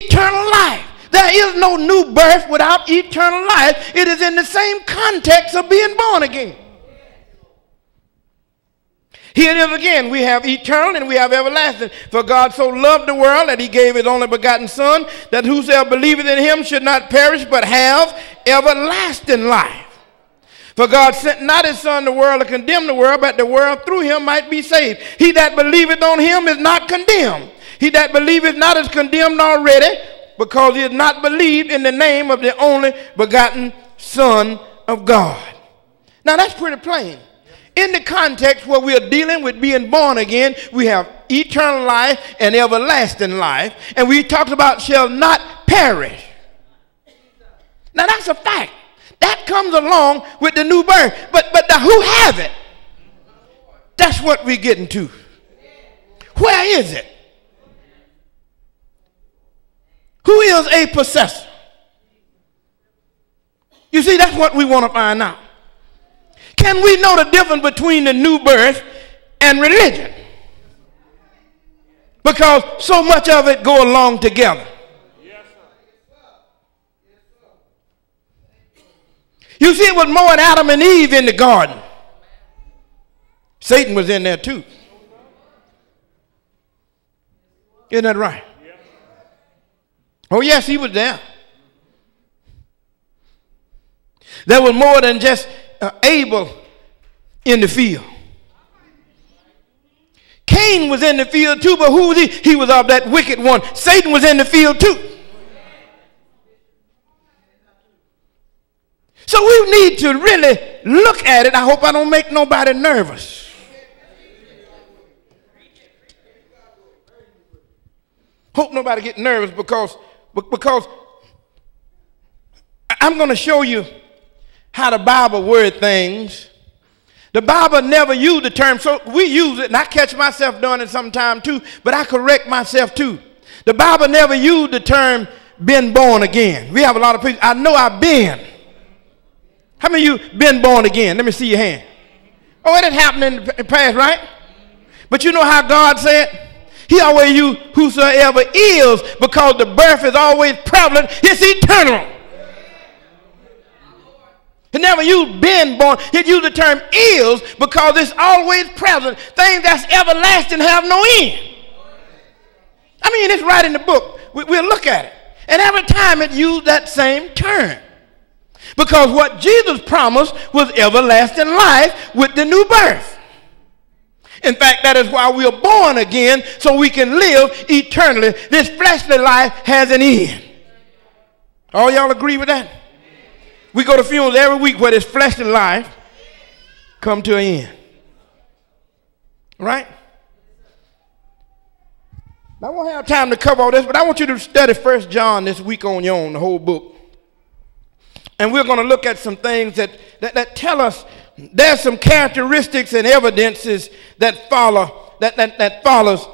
eternal life. There is no new birth without eternal life. It is in the same context of being born again. Here it is again. We have eternal and we have everlasting. For God so loved the world that he gave his only begotten Son, that whosoever believeth in him should not perish but have everlasting life. For God sent not his Son to the world to condemn the world, but the world through him might be saved. He that believeth on him is not condemned. He that believeth not is condemned already, because he has not believed in the name of the only begotten Son of God. Now that's pretty plain. In the context where we are dealing with being born again, we have eternal life and everlasting life. And we talked about shall not perish. Now that's a fact. That comes along with the new birth. But who have it? That's what we're getting to. Where is it? Who is a possessor? You see, that's what we want to find out. Can we know the difference between the new birth and religion? Because so much of it go along together. You see, it was more than Adam and Eve in the garden. Satan was in there too. Isn't that right? Oh, yes, he was there. There was more than just Abel in the field. Cain was in the field too, but who was he? He was of that wicked one. Satan was in the field too. So we need to really look at it. I hope I don't make nobody nervous. Hope nobody get nervous because I'm going to show you how the Bible word things. The Bible never used the term, so we use it, and I catch myself doing it sometime too, but I correct myself too. The Bible never used the term been born again. We have a lot of people, I know I've been. How many of you been born again? Let me see your hand. Oh, it didn't happen in the past, right? But you know how God said? He always used whosoever is, because the birth is always prevalent. It's eternal. He never used been born. He used the term is because it's always present. Things that's everlasting have no end. I mean, it's right in the book. We'll look at it. And every time it used that same term. Because what Jesus promised was everlasting life with the new birth. In fact, that is why we are born again, so we can live eternally. This fleshly life has an end. All y'all agree with that? We go to funerals every week where this fleshly life come to an end. Right? I won't have time to cover all this, but I want you to study 1 John this week on your own, the whole book. And we're going to look at some things that tell us there's some characteristics and evidences that follows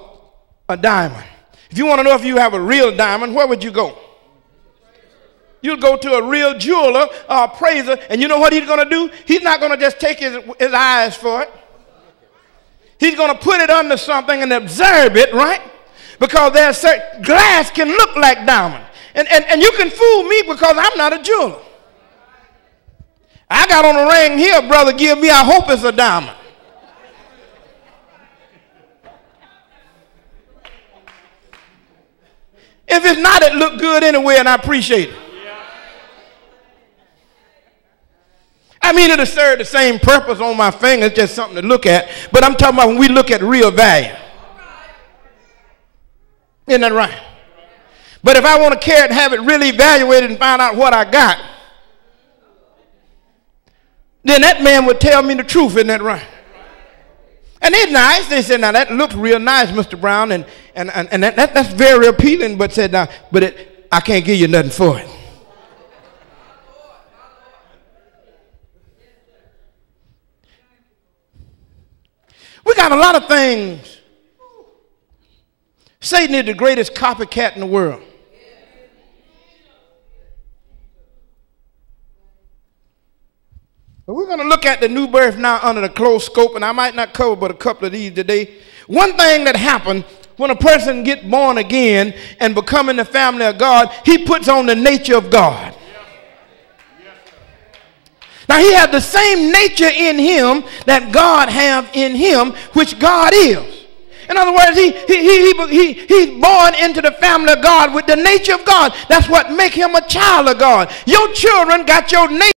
a diamond. If you want to know if you have a real diamond, where would you go? You'll go to a real jeweler or appraiser, and you know what he's going to do? He's not going to just take his eyes for it. He's going to put it under something and observe it, right? Because there's certain glass can look like diamond. And you can fool me because I'm not a jeweler. I got on a ring here, brother, give me, I hope it's a diamond. If it's not, it look good anyway, and I appreciate it. I mean, it'll serve the same purpose on my finger. It's just something to look at. But I'm talking about when we look at real value. Isn't that right? But if I want to carry it and have it really evaluated and find out what I got, then that man would tell me the truth. Isn't that right? And it's nice. They said, now that looks real nice, Mr. Brown, and that's very appealing, but said, now, I can't give you nothing for it. We got a lot of things. Satan is the greatest copycat in the world. But we're going to look at the new birth now under the closed scope, and I might not cover but a couple of these today. One thing that happened when a person gets born again and become in the family of God, he puts on the nature of God. Now he has the same nature in him that God have in him, which God is. In other words, he's born into the family of God with the nature of God. That's what makes him a child of God. Your children got your nature.